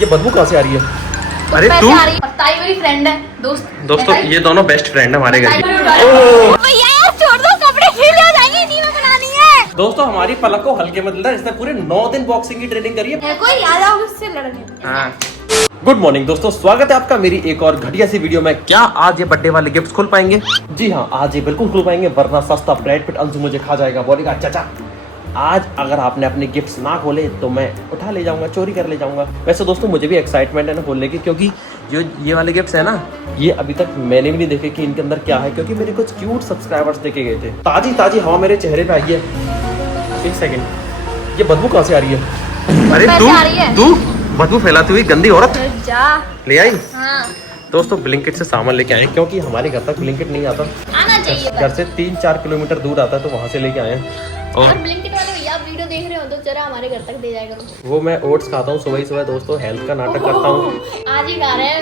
ये बदबू कहाँ से आ रही है? अरे तू ताई मेरी फ्रेंड है, दोस्तों ये दोनों बेस्ट फ्रेंड है हमारे घर की। यार छोड़ दो, कपड़े गीले हो जाएंगे, नींद बनानी है। दोस्तों हमारी पलक को हल्के मत लेना, इसने पूरे 9 दिन बॉक्सिंग की ट्रेनिंग करी है। कोई याद आओ उससे लड़ने। हाँ। गुड मॉर्निंग दोस्तों, स्वागत है आपका मेरी एक और घटिया सी वीडियो में। क्या आज ये बर्थडे वाले गिफ्ट्स खोल पाएंगे? जी हाँ, आज ये बिल्कुल खोल पाएंगे, वरना सस्ता ब्रैड पिट अंशु मुझे खा जाएगा, बोलेगा चाचा आज अगर आपने अपने गिफ्ट्स ना खोले तो मैं उठा ले जाऊंगा, चोरी कर ले जाऊंगा। वैसे दोस्तों मुझे भी एक्साइटमेंट है ना खोलने की, क्योंकि जो ये वाले गिफ्ट्स है ना, ये अभी तक मैंने भी नहीं देखे कि इनके अंदर क्या है, क्योंकि मेरे कुछ क्यूट सब्सक्राइबर्स देखे गए थे। ताजी ताजी हवा मेरे चेहरे पे आई है। एक सेकंड, ये बदबू कहाँ से आ रही है? अरे तू बदबू फैलाती हुई गंदी औरत ले आई। हाँ। दोस्तों ब्लिंकिट से सामान लेके आए, क्योंकि हमारे घर तक ब्लिंकिट नहीं आता, आना चाहिए। घर से 3-4 किलोमीटर दूर आता है, तो वहाँ से लेके आए हैं। और ब्लिंकिट वाले भैया आप वीडियो देख रहे हो तो जरा हमारे घर तक दे जाया करो। वो मैं ओट्स खाता हूँ सुबह ही सुबह दोस्तों, हेल्थ का नाटक करता हूँ। आज ही खा रहे हैं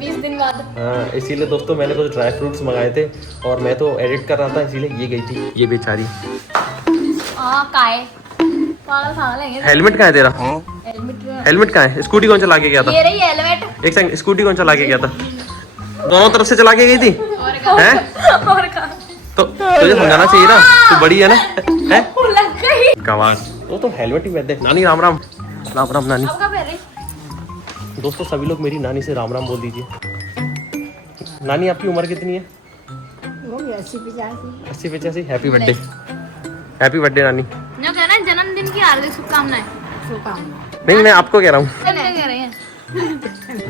20 दिन बाद। हाँ, इसीलिए दोस्तों मैंने कुछ ड्राई फ्रूट्स मंगाए थे और मैं तो एडिट कर रहा था, इसीलिए ये गई थी ये बेचारी। हेलमेट कहाँ है तेरा? हेलमेट कहाँ है? स्कूटी कौन चला के गया था? ये रही हेलमेट। एक सेकंड, स्कूटी कौन चला के गया था? दोनों तरफ से चला के गई थी हैं? तो तुझे समझाना चाहिए ना, तू बड़ी है ना, है कमाल। वो तो हेलमेट ही पहनते। नानी राम राम। राम राम नानी। दोस्तों सभी लोग मेरी नानी से राम राम बोल दीजिए। नानी आपकी उम्र कितनी है? 80-85। हैप्पी बर्थडे, हैप्पी बर्थडे नानी। जो कह रहे हैं जन्मदिन की हार्दिक शुभकामनाएं। नहीं मैं आपको कह रहा हूँ। कह रहे हैं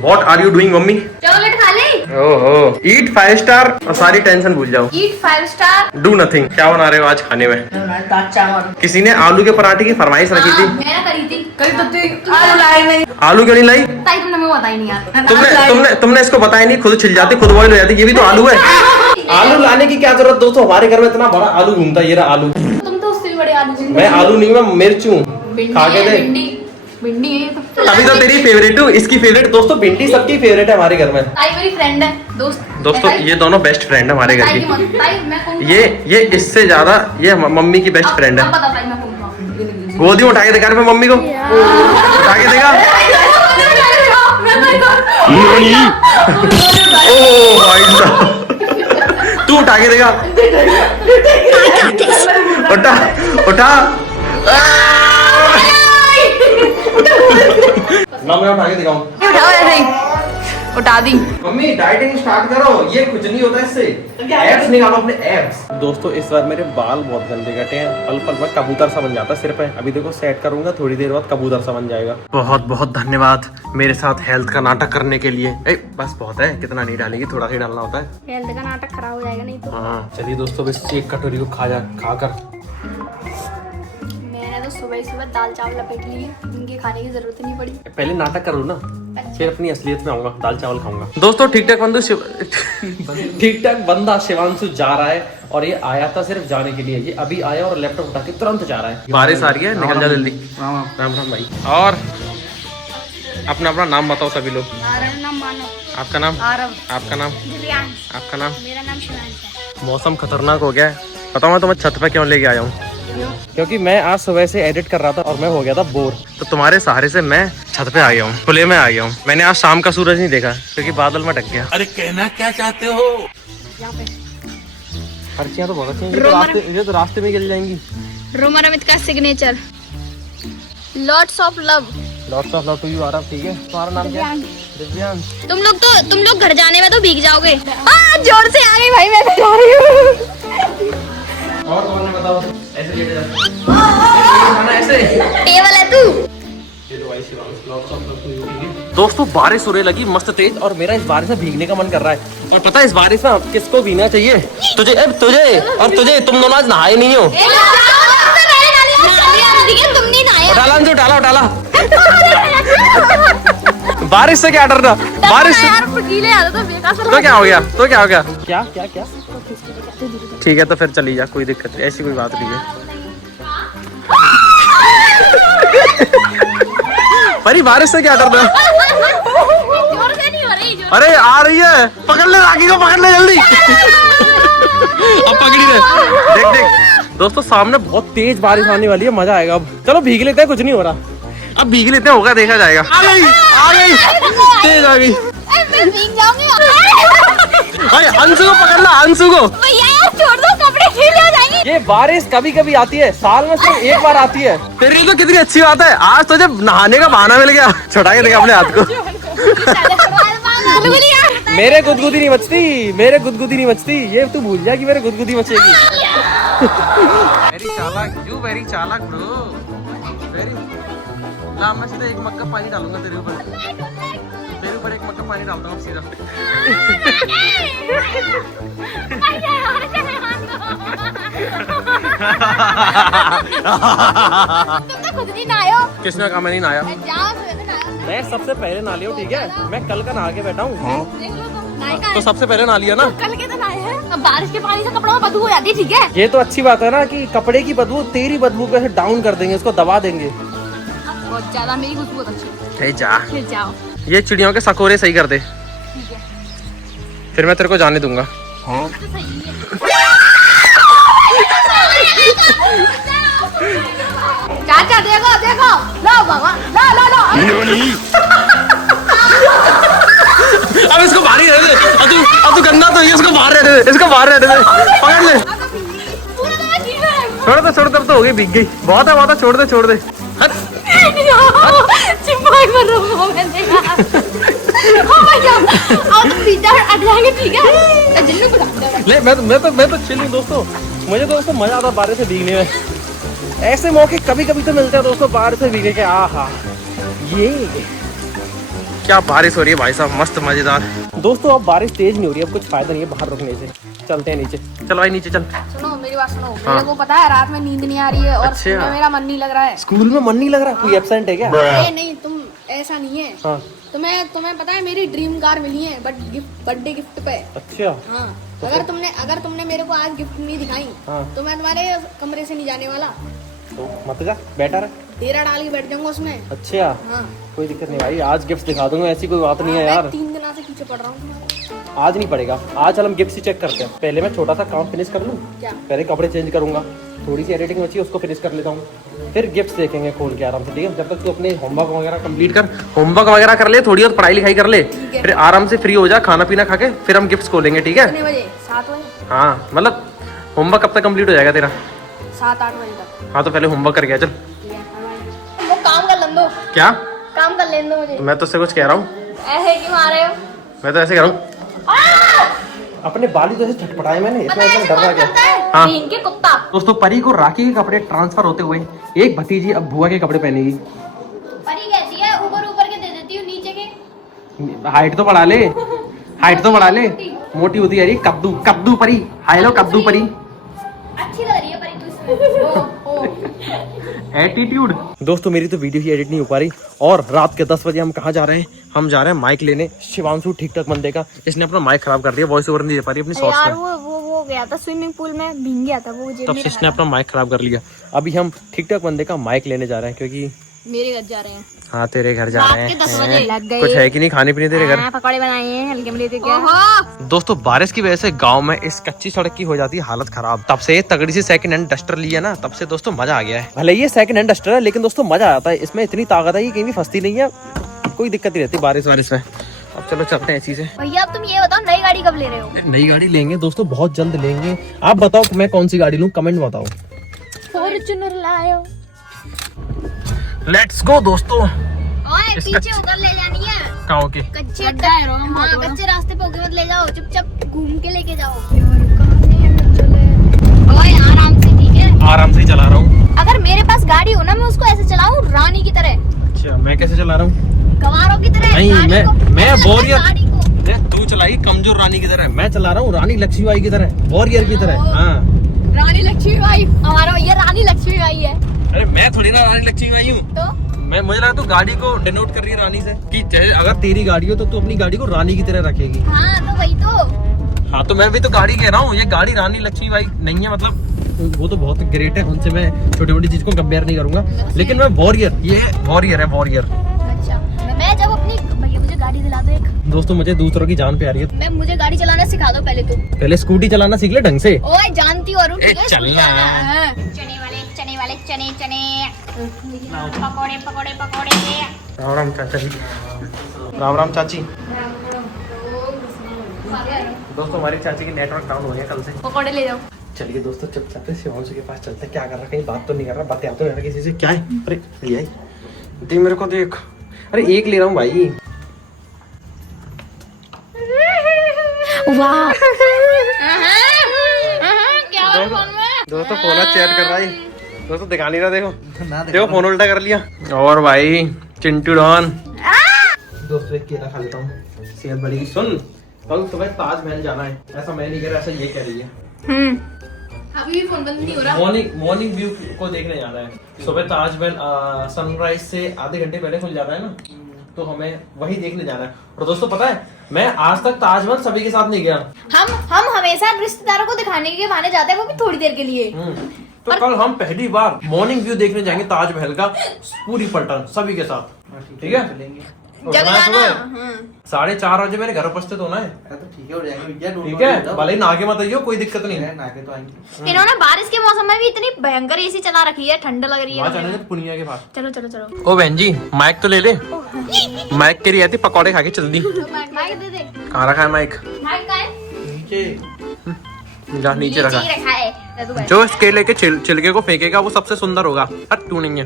What are you doing mummy? Chocolate खा ली। ओहो, eat 5 स्टार और सारी टेंशन भूल जाओ। Eat 5 star. Do nothing। क्या बना रहे हो आज खाने में? किसी ने आलू के पराठे की फरमाइश रखी थी। मैंने करी थी। आलू क्यों नहीं लाई? ताई तुमने मुझे बताई नहीं यार। तुमने इसको बताया नहीं, खुद छिल जाती, खुद बॉईल हो जाती। ये भी तो आलू है। आलू लाने की क्या जरूरत दोस्तों, हमारे घर में इतना बड़ा आलू घूमता है। ये रहा आलू। तुम तो उससे भी बड़े आलू। मैं आलू नहीं, मैं मिर्च हूँ। खा के दे। भिंडी है तो। अभी तो तेरी फेवरेट हूँ, इसकी फेवरेट। दोस्तों भिंडी सबकी फेवरेट है हमारे घर में। ताई मेरी फ्रेंड है, दोस्तों ये दोनों बेस्ट फ्रेंड है हमारे घर की। ताई मैं कौन? ये इससे ज्यादा ये मम्मी की बेस्ट फ्रेंड है। अब बता ताई मैं कौन? गोदी उठा के दिखा मम्मी को, उठा के देगा। ओह भाई साहब, तू उठा के देगा। उठा उठा ना, मैं उठा के दिखाऊं? उठा दी। मम्मी डाइटिंग स्टार्ट करो, ये कुछ नहीं होता इससे। एब्स निकालो अपने एब्स। दोस्तों इस बार मेरे बाल बहुत गंदे कटे हैं, पल पल में कबूतर सा बन जाता है सिर पे। अभी देखो सेट करूंगा, थोड़ी देर बाद कबूतर सा बन जाएगा। बहुत बहुत धन्यवाद मेरे साथ हेल्थ का नाटक करने के लिए। बस बहुत है, कितना नहीं डालेगी, थोड़ा ही डालना होता है। हेल्थ का नाटक खराब हो जाएगा नहीं तो। हाँ चलिए दोस्तों, बस एक कटोरी को खाकर सुबह सुबह दाल चावल लपेट लिए, इनके खाने की जरूरत नहीं पड़ी। पहले नाटक करूँ ना, फिर अपनी असलियत में आऊंगा, दाल चावल खाऊंगा। दोस्तों ठीक ठाक बंदा शिवांशु जा रहा है, और ये आया था सिर्फ जाने के लिए। ये अभी आया और लैपटॉप उठा के तुरंत जा रहा है। बारिश आ रही है, निकल जा जल्दी। राम राम भाई। और अपना नाम बताओ सभी लोग। आपका नाम? आपका नाम? आपका नाम? मेरा नाम शिवांश है। मौसम खतरनाक हो गया है। बताओ मैं तुम्हें छत पे क्यों लेके आया हूँ? क्योंकि मैं आज सुबह से एडिट कर रहा था और मैं हो गया था बोर, तो तुम्हारे सहारे से मैं छत पे आ गया हूँ, खुले में आ गया हूँ। मैंने आज शाम का सूरज नहीं देखा क्योंकि बादल में ढक गया। अरे कहना क्या चाहते हो? पर्चियाँ तो बहुत अच्छी हैं, ये तो रास्ते में गिर जाएंगी। रोमर अमित का signature, lots of love. Lots of love to you Aarav. ठीक है, तुम्हारा नाम क्या है? दिव्यांश। तुम लोग घर जाने में तो भीग जाओगे। जोर से आ गई भाई, मैं जा रही हूँ। और कौन है बताओ? ऐसे लेटे जा। ऐसे टेबल है तू। दोस्तों बारिश होने लगी मस्त तेज, और मेरा इस बारिश में भीगने का मन कर रहा है। और पता है इस बारिश में किसको भीगना चाहिए? तुझे और तुझे। तुम दोनों आज नहाए नहीं हो। उठाला। बारिश से क्या डरना? बारिश तो क्या हो गया? क्या क्या क्या? ठीक है तो फिर चली जा, कोई दिक्कत नहीं, ऐसी कोई बात नहीं है। परी बारिश से क्या डरना? अरे आ रही है, पकड़ ले राखी को, पकड़ ले जल्दी। अब पकड़ी दे। देख दोस्तों सामने बहुत तेज बारिश आने वाली है, मजा आएगा। अब चलो भीग लेते हैं, कुछ नहीं हो रहा। अब भीग लेते होगा, देखा जाएगा। आ गई तेज आ गई। मैं भीग जाऊंगी। अरे अंशु को पकड़ लो, अंशु को। भैया यार छोड़ दो, कपड़े गीले हो जाएंगे। ये बारिश कभी कभी आती है, साल में सिर्फ एक बार आती है। तेरे लिए तो कितनी अच्छी बात है, आज तो जब नहाने का बहाना मिल गया। छुड़ा के देखा अपने हाथ को। मेरे गुदगुदी नहीं मचती, मेरे गुदगुदी नहीं मचती। ये तू भूल जा कि मेरे गुदगुदी मचेगी। वेरी चालाक, यू वेरी चालाक ब्रो, वेरी। ला मैं सीधा एक मग का पानी डालूंगा तेरे ऊपर एक मग का पानी डालता हूँ सीधा। तुम तो खुद नहीं नहाए हो। किसने कहा मैं नहीं नहाया? जाओ फिर नहाओ। मैं सबसे पहले नहा लिया, ठीक है? मैं कल का नहा के बैठा हूँ। देख लो तुम नहाए कहाँ तो हैं? सबसे पहले नहा लिया ना। कल के तो नहाए हैं। अब बारिश के पानी से कपड़ों में बदबू हो जाती है, ठीक है? ये तो अच्छी बात है ना कि कपड़े की बदबू तेरी बदबू को ऐसे डाउन कर देंगे, इसको दबा देंगे। बहुत ज्यादा, मेरी खुशबू बहुत अच्छी है। जा, फिर जाओ। ये चिड़ियों के सकोरे सही कर दे, ठीक है, फिर मैं तेरे को जाने दूंगा। तो सही है। चाचा देखो देखो, लो बाबा, लो लो लो। अब इसको बाहर ही रहने दे। अब तू गंदा तो है, इसको बाहर रहने दे, इसको बाहर रहने दे। पकड़ ले। छोड़ दे, तो हो गई, भीग गई। बहुत है, छोड़ दे। हट। चिंपाई मर रहा हूँ मैंने यार। Oh my God, अब तुम पीछे हट जाएंगे, ठीक है? जिल्लू को रख दो। ले मैं तो चिल हूँ दोस्तों। मुझे दोस्तों मजा आता है बारिश से भीगने में। ऐसे मौके कभी कभी तो मिलते हैं दोस्तों बारिश से भीगने के। आहा, ये क्या बारिश हो रही है भाई साहब, मस्त मजेदार। दोस्तों अब बारिश तेज नहीं हो रही है, अब कुछ फायदा नहीं है बाहर रुकने से। चलते हैं नीचे, चल भाई नीचे चल। सुनो मेरी बात सुनो। मेरे को पता है रात में नींद नहीं आ रही है और अच्छा। स्कूल में मेरा मन नहीं लग रहा है। स्कूल में मन नहीं लग रहा, कोई एब्सेंट है क्या? नहीं तुम ऐसा नहीं है। हाँ। तुम्हें पता है मेरी ड्रीम कार मिली है बर्थडे गिफ्ट पे। अच्छा। हाँ, अगर तुमने मेरे को आज गिफ्ट नहीं दिखाई, हाँ। तो मैं तुम्हारे कमरे से नहीं जाने वाला। तो मत जा, बैठा रहे। डेरा डाल के बैठ जाऊंगा उसमें। अच्छा, हाँ। कोई दिक्कत नहीं भाई, आज गिफ्ट दिखा दूंगा, ऐसी कोई बात नहीं है यार। मैं 3 दिनों से पीछे पड़ रहा हूँ। आज नहीं पड़ेगा, आज चल हम गिफ्ट ही चेक करते हैं। पहले मैं छोटा सा काम फिनिश कर लूँ। क्या? पहले कपड़े चेंज करूंगा, थोड़ी सी एडिटिंग बची है उसको फिनिश कर लेता हूँ, फिर गिफ्ट देखेंगे खोल के आराम से, ठीक है? जब तक तू अपने होमवर्क वगैरह कंप्लीट कर, होमवर्क वगैरह कर ले, थोड़ी और पढ़ाई लिखाई कर ले, फिर आराम से फ्री हो जा, खाना पीना खा के फिर हम गिफ्ट खोलेंगे, ठीक है? कितने बजे? 7 बजे? हाँ, मतलब होमवर्क कब तक कंप्लीट हो जाएगा तेरा? 7-8 बजे तक। हाँ तो पहले होमवर्क कर गया, चल। वो काम कर लेने दो। क्या? काम कर लेने दो मुझे। मैं तो उससे कुछ कह रहा हूँ। ऐसे क्यों आ रहे हो? मैं तो ऐसे कह रहा हूँ। अपने बाली तो ऐसे छटपटाए मैंने, पता इसमें है ऐसा ऐसे डर रहा कौन करता क्या? है? हाँ। भीम के कुत्ता। दोस्तों परी को राखी के कपड़े ट्रांसफर होते हुए एक भतीजी अब बुआ के कपड़े पहनेगी। परी कहती है ऊपर के दे देती हूँ, नीचे के। हाइट तो बढ़ा ले, हाइट तो बढ़ा ले। मोटी होती है कद्दू परी। हाय लो कद्दू परी। अच्छी लग रही है परी तू इसमें। एटीट्यूड। दोस्तों मेरी तो वीडियो ही एडिट नहीं हो पा रही, और रात के 10 बजे हम कहाँ जा रहे हैं? हम जा रहे हैं माइक लेने शिवांशु ठीक ठाक बंदे का। इसने अपना माइक खराब कर दिया, वॉइस ओवर नहीं दे पा रही अपनी शॉर्ट्स यार में। वो गया था स्विमिंग पूल में, भीग गया था वो। तब से इसने अपना माइक खराब कर लिया। अभी हम ठीक ठाक बंदे का माइक लेने जा रहे हैं, क्योंकि मेरे घर जा रहे हैं। हाँ तेरे घर जा रहे हैं। 10 बजे लग गए। कुछ है कि नहीं खाने पीने तेरे घर? पकौड़े बनाए हैं हल्के में, क्या? दोस्तों बारिश की वजह से गांव में इस कच्ची सड़क की हो जाती है हालत खराब। तब से तगड़ी सी सेकंड हैंड डस्टर लिया ना, तब से दोस्तों मजा आ गया है। भले ये सेकंड हैंड डस्टर है, लेकिन दोस्तों मजा आता है इसमें। इतनी ताकत है, ये कहीं भी फंसती नहीं है, कोई दिक्कत नहीं रहती बारिश में। अब चलो चलते हैं इसी से। भैया अब तुम ये बताओ नई गाड़ी कब ले रहे हो? नई गाड़ी लेंगे दोस्तों, बहुत जल्द लेंगे। आप बताओ मैं कौन सी गाड़ी लूं, कमेंट में बताओ। फॉर्च्यूनर लायो। लेट्स गो दोस्तों। ओए पीछे होकर ले जानी है। कहाँ होके? कच्चे रास्ते पे होके मत ले जाओ, चुपचाप घूम के लेके जाओ। ओए आराम से, ठीक है? आराम से ही चला रहा हूँ। अगर मेरे पास गाड़ी हो ना, मैं उसको ऐसे चलाऊं रानी की तरह। अच्छा मैं कैसे चला रहा हूँ? गवारों की तरह। नहीं, मैं वॉरियर। गाड़ी को तू चलाई कमजोर रानी की तरह, मैं चला रहा हूँ रानी लक्ष्मीबाई की तरह, वॉरियर की तरह। हाँ रानी लक्ष्मीबाई, हमारा भैया रानी लक्ष्मीबाई है। अरे मैं थोड़ी ना रानी लक्ष्मीबाई हूँ। तो मैं मुझे लगा तू गाड़ी को डिनोट कर रही है रानी से, कि अगर तेरी गाड़ी हो तो तू अपनी गाड़ी को रानी की तरह रखेगी। हाँ तो वही तो। हाँ तो मैं भी तो गाड़ी कह रहा हूँ, ये गाड़ी रानी लक्ष्मीबाई नहीं है, मतलब वो तो बहुत ग्रेट है, उनसे मैं छोटी मोटी चीज को कंपेयर नहीं करूंगा, लेकिन मैं वॉरियर, ये वॉरियर है, वॉरियर। अच्छा मैं जब अपनी भैया मुझे गाड़ी दिला दो एक। दोस्तों मुझे दूसरों की जान प्यारी है। मुझे गाड़ी चलाना सिखा दो पहले। तू पहले स्कूटी चलाना सीख ले ढंग से। ओए जानती और चलना। चने वाले चने पकोड़े पकोड़े पकोड़े। राम राम चाचा जी। राम राम चाची। दोस्तों हमारी चाची की नेटवर्क डाउन हो गया कल से। पकोड़े ले जाओ। चलिए दोस्तों चुपचाप से शिवांशु के पास चलते हैं। क्या कर रहा है, कहीं बात तो नहीं कर रहा, बातें तो नहीं रहा किसी से। क्या है, अरे ले आई, देख मेरे को देख। अरे एक ले रहा हूँ भाई। वाह क्या हुआ फोन में? दोस्तों फोन चैट कर रहा है दोस्तों, दिखा नहीं रहा। देखो देखो फोन उल्टा कर लिया। और भाई चिंटू डॉन। दोस्तों एक केला खा लेता हूँ, सेहत बढ़ेगी। सुन कल सुबह ताजमहल जाना है। ऐसा मैं नहीं कह रहा, ऐसा ये कह रही है। अभी भी फोन बंद नहीं हो रहा। मॉर्निंग व्यू को देखने जाना है। सुबह ताजमहल सनराइज से आधे घंटे पहले खुल जाता है ना, तो हमें वही देखने जाना है। और दोस्तों पता है, मैं आज तक ताजमहल सभी के साथ नहीं गया। हम हमेशा रिश्तेदारों को दिखाने के बहाने जाते हैं, वो भी थोड़ी देर के लिए। तो कल हम पहली बार मॉर्निंग व्यू देखने जाएंगे ताजमहल का, पूरी पलटन सभी के साथ। ठीक है, चलेंगे। जगदाना 4:30 बजे मेरे घर उपस्थित होना है। तो ठीक है, हो जाएंगे भैया। ठीक है, भले ही नहा के मत आइयो, कोई दिक्कत नहीं है। नहा के तो आएंगे। इन्होंने बारिश के मौसम में भी इतनी भयंकर एसी चला रखी है, ठंड लग रही वहाँ चले है। थे पुनिया के पास। चलो चलो चलो। ओ बहन जी माइक तो ले ले। माइक के लिए आती पकौड़े खा के चल दी। माइक दे दे। कहाँ रखा है माइक? माइक का है? नीचे जा नीचे रखा। ही रखा है। दे दो जो इस केले के छिलके को फेंकेगा वो सबसे सुंदर होगा। हट तू नहीं है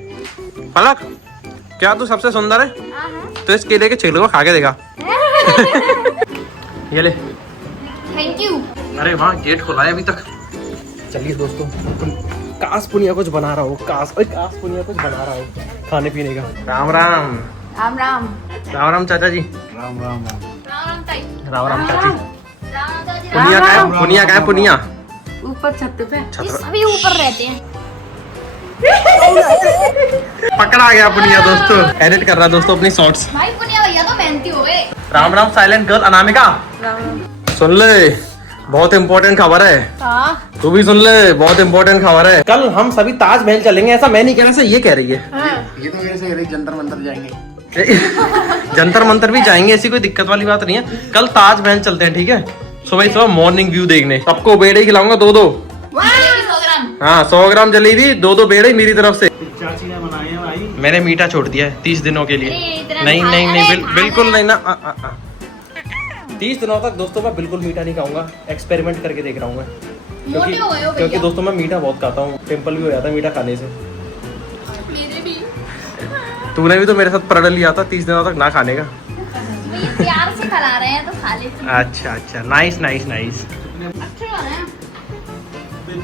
पलक, क्या तू सबसे सुंदर है? भाई। तो इस केले के छिलके को खा के देखा। ये ले। Thank you. अरे वहाँ गेट खुला है अभी तक। चलिए दोस्तों, काश पुनिया कुछ बना रहा हो। काश पुनिया कुछ बना रहा हो खाने पीने का। राम राम। राम राम। राम राम चाचा जी। राम राम राम। राम राम ताई। राम राम चाची। राम दादी। पुनिया का है, पुनिया का है, पुनिया ऊपर छत पे। ये सभी ऊपर रहते हैं। पकड़ा गया पुनिया दोस्तों। एडिट कर रहा है दोस्तों अपनी शॉर्ट्स। भाई पुनिया भैया तो मेहनती हो गए। Ram Ram silent girl Anamika. सुन ले, बहुत इम्पोर्टेंट खबर है। तू भी सुन ले, बहुत इम्पोर्टेंट खबर है। कल हम सभी ताजमहल चलेंगे। ऐसा मैं नहीं कह रहा, ऐसा ये कह रही है। ये तो मेरे से कह रही जंतर मंतर जाएंगे। जंतर मंतर भी जाएंगे, ऐसी कोई दिक्कत वाली बात नहीं है। कल ताजमहल चलते हैं, ठीक है? सुबह मॉर्निंग व्यू देखने। सबको बेड़े खिलाऊंगा 2-2। हाँ 100 ग्राम जलेबी, 2-2 बेड़े मेरी तरफ से। चाची ने बनाए हैं भाई। मैंने मीठा छोड़ दिया है 30 दिनों के लिए। अरे इतना नहीं खा- नहीं नहीं अरे बिल्कुल नहीं ना। 30 दिनों तक दोस्तों मैं बिल्कुल मीठा नहीं खाऊंगा। एक्सपेरिमेंट करके देख रहा हूँ मैं, मोटे हो गए हो क्योंकि भैया। दोस्तों मैं मीठा बहुत खाता हूँ। पिंपल भी हो जाता है मीठा खाने से। मेरे भी। तूने भी तो मेरे साथ प्रण लिया था 30 दिनों तक ना खाने का। भैया प्यार से खिला रहे हैं तो खा लेते हैं। अच्छा अच्छा, नाइस नाइस नाइस। अच्छे बने हैं।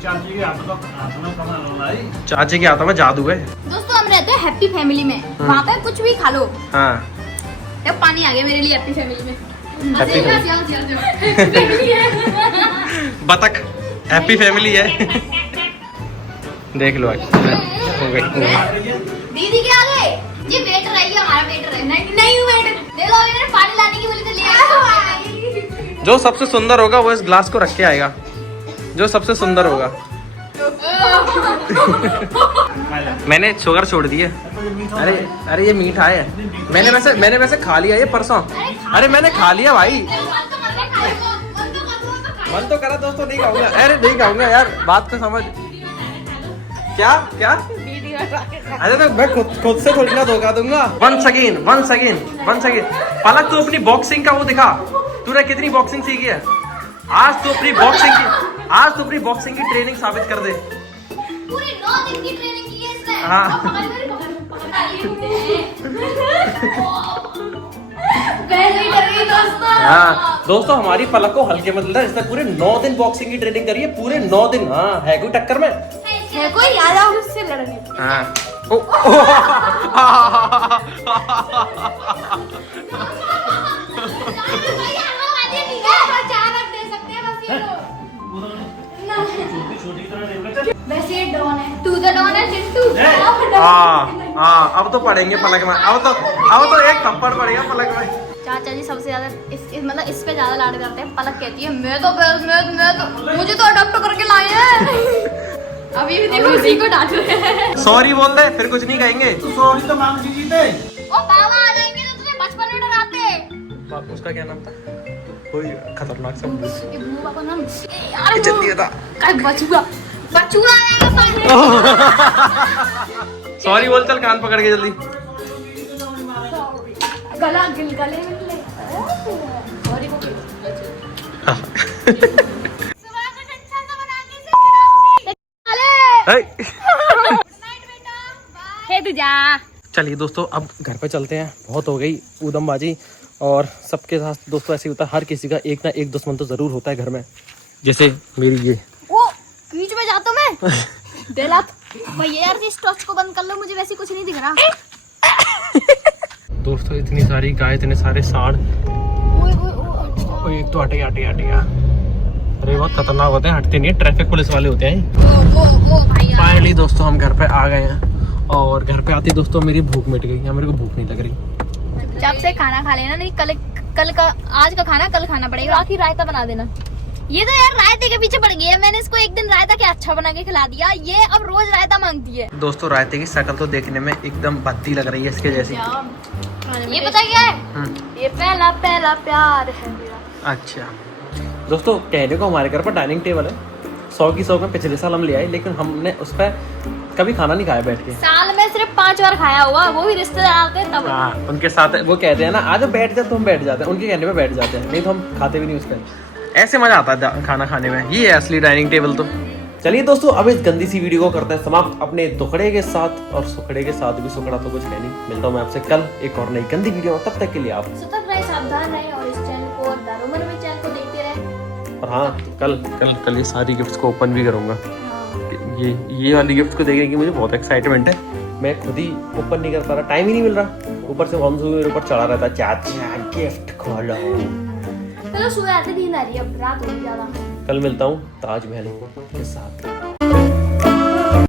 चाची के हाथों में कमाल हो रहा है। चाचे के हाथों में जादू है। दोस्तों हम रहते हैं हैप्पी फैमिली में, वहाँ पे कुछ भी खा लो। हाँ जब पानी आ गया मेरे लिए हैप्पी फैमिली में। Happy बतख हैप्पी फैमिली है। देख लो आज हो गई। दीदी के आगे ये वेटर है, ये हमारा वेटर है। नहीं नहीं वेटर ले लो, मैंने पानी लाने की बोली तो ले आया। जो सबसे सुंदर होगा वो इस ग्लास को रख के आएगा। जो सबसे सुंदर होगा। मैंने शुगर छोड़ दी है। अरे ये मीठा है। मैंने वैसे खा लिया ये परसों। अरे मैंने खा लिया भाई। मन तो करा दोस्तों, नहीं खाऊंगा। अरे नहीं खाऊंगा यार, बात को समझ। क्या क्या? अरे तो मैं खुद से थोड़ी ना धोखा दूंगा। वंस अगेन पलक, तू अपनी बॉक्सिंग का वो दिखा। तूने कितनी बॉक्सिंग सीखी है? आज तू अपनी बॉक्सिंग की ट्रेनिंग साबित कर दे। पूरी 9 दिन की ट्रेनिंग की है इसने। हाँ। पहले ही डर गई दोस्तों। हाँ दोस्तों, हमारी पलक को हल्के मत लेना। इसने पूरे 9 दिन बॉक्सिंग की ट्रेनिंग करी है, पूरे 9 दिन। हाँ है कोई टक्कर में? है कोई याद आओ उससे लड़ने। हाँ वैसे ये डॉन है, तू तो डॉन है चिंटू। हाँ अब तो पढ़ेंगे पलक में। अब तो एक थप्पड़ पड़ेगा पलक में। चाचा जी सबसे ज्यादा मतलब इस पे ज्यादा लाड करते हैं। पलक कहती है मैं तो मुझे तो अडॉप्ट करके लाए हैं। अभी भी देखो उसी को डांट रहे हैं। सॉरी बोल दे, फिर कुछ नहीं कहेंगे। तो सॉरी तो मांग दीजिए थे। ओ बाबा आ जाएंगे तो तुझे बचपन में डराते। उसका क्या नाम था? कोई खतरनाक सा ये भूत बाबा नाम यार इज्जत दिया था। काय बचुआ आएगा सामने। सॉरी बोल, चल कान पकड़ के जल्दी। गला गले में ले। सॉरी को चलिए दोस्तों, अब घर पे चलते हैं। बहुत हो गई ऊधमबाजी, और सबके साथ दोस्तों ऐसे ही होता है, हर किसी का एक ना एक दुश्मन तो जरूर होता है घर में। जैसे मेरी ये वो बीच में जाता मैं दिला भैया यार, इस टॉर्च को बंद कर लो, मुझे वैसे कुछ नहीं दिख रहा। दोस्तों इतनी सारी गाय, इतने सारे सांड, एक तो हटे गया। अरे बहुत खतरनाक होते हैं, हटते नहीं, ट्रैफिक पुलिस वाले होते हैं। फाइनली दोस्तों हम घर पे आ गए हैं, और घर पे आती दोस्तों मेरी भूख मिट गई। या मेरे को भूख नहीं लग रही। जब से खाना खा लेना, नहीं कल का आज का खाना कल खाना पड़ेगा। आखिर रायता बना देना। ये तो यार रायते के पीछे पड़ गई है। मैंने इसको एक दिन रायता क्या अच्छा बना के खिला दिया, ये अब रोज रायता मांगती है। दोस्तों रायते की शक्ल तो देखने में एकदम भद्दी लग रही है इसके जैसी। ये पता क्या है, ये पहला प्यार है मेरा। अच्छा दोस्तों, कहने को हमारे घर पर डाइनिंग टेबल है, 100 की 100 में पिछले साल हम ले आए, लेकिन हमने उस पर कभी खाना नहीं खाया बैठ के। साल में सिर्फ 5 बार खाया हुआ, वो भी रिश्तेदार आते हैं तब। हाँ, उनके साथ वो कहते हैं ना आज बैठ जाते, तो हम बैठ जाते हैं, उनके कहने पे बैठ जाते हैं, नहीं तो हम खाते भी नहीं उस पर। ऐसे मजा आता है खाना खाने में, ये है असली डाइनिंग टेबल। तो चलिए दोस्तों, अब इस गंदी सी वीडियो को करते हैं समाप्त अपने दुखड़े के साथ, और सुखड़े के साथ भी। सुखड़ा तो कुछ है नहीं। मिलता हूँ मैं आपसे कल एक और नई गंदी वीडियो में, तब तक के लिए आप सतर्क रहे, सावधान रहे, और इस चैनल को दारोमर में चैनल को देखते रहे। और हाँ, कल ये सारी गिफ्ट्स को ओपन भी करूंगा। ये वाली गिफ्ट को देखने की मुझे बहुत एक्साइटमेंट है। मैं खुद ही ओपन नहीं कर पा रहा, टाइम ही नहीं मिल रहा। ऊपर से वंशु मेरे ऊपर चढ़ा रहता है, चाचा गिफ्ट खोलो। चलो सुबह आते नींद आ रही है, अब रात हो गई ज्यादा। कल मिलता हूँ ताजमहल के साथ।